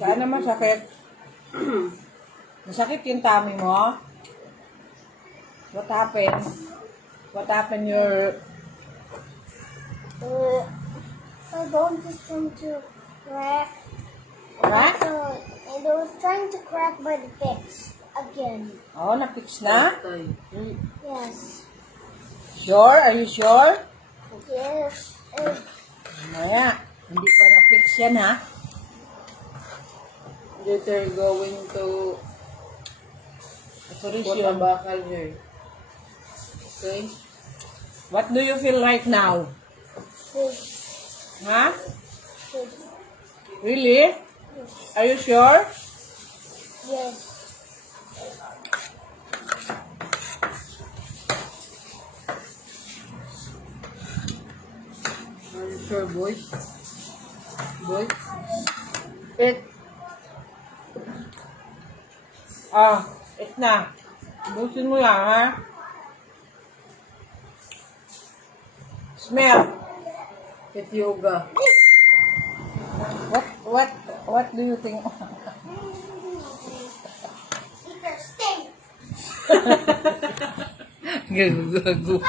Saan naman sakit? Masakit yung tummy mo? What happened? What happened your... My bones is trying to crack. What? So, and it was trying to crack by the fix again. Oh, na-fix na? Yes. Sure? Are you sure? Yes. Maya, hindi pa na-fix yan ha? Later going to Operation. bakal here. Okay? What do you feel right now? Good. Ha? Good. Really? Are you sure? Yes. Are you sure, boy? Boy? It. Ah, it na. Busin mo yan, ha? Smell. It yoga. What do you think? Eat your steak. Gago.